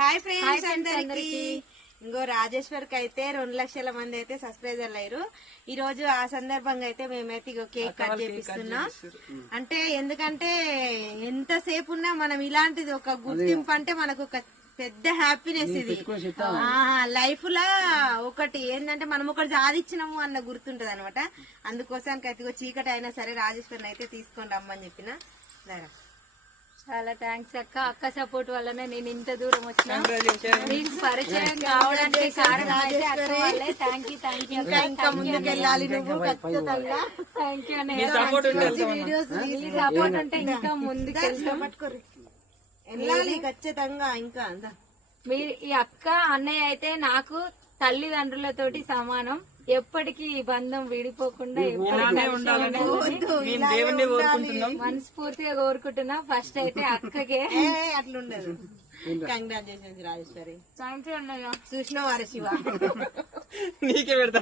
Hi friends అందరికి. ఇంకో రాజేశ్వర్ కి అయితే 2 లక్షల మంది అయితే సబ్స్క్రైబర్లు అయ్యారు. ఈ రోజు ఆ సందర్భంగా అయితే మేమైతే ఇగో కేక్ కట్ చేపిస్తున్నాం. అంటే ఎందుకంటే ఎంతసేపు ఉన్నా మనం ఇలాంటిది ఒక గుర్తింపు అంటే మనకు ఒక పెద్ద హ్యాపీనెస్ ఇది లైఫ్ లా. ఒకటి ఏంటంటే మనం ఒకటి సాధించినాము అన్న గుర్తుంటది అనమాట. అందుకోసానికి అయితే చీకటి అయినా సరే రాజేశ్వర్ అయితే తీసుకొని రమ్మని చెప్పిన. చాలా థ్యాంక్స్ అక్క. అక్క సపోర్ట్ వల్లనే నేను ఇంత దూరం వచ్చినా. మీకు పరిచయం కావడానికి కారణం అయితే అక్క వాళ్ళే. థ్యాంక్ యూ ఇంకా ముందుకు వెళ్ళాలి నువ్వు ఖచ్చితంగా. Thank you videos me support ఉంటే ఇంకా ముందుకు వెళ్ళాలి ఖచ్చితంగా. ఇంకా మీరు ఈ అక్క అన్నయ్య అయితే నాకు తల్లిదండ్రులతోటి సమానం. ఎప్పటికీ ఈ బంధం విడిపోకుండా మనస్ఫూర్తిగా కోరుకుంటున్నా. ఫస్ట్ అయితే అక్కకే అట్లుండదు. కంగ్రాచులేషన్స్ రాజేశ్వరి. థ్యాంక్ యూ అన్నయ్య. చూసినావారా శివ? నీకే పెడతా.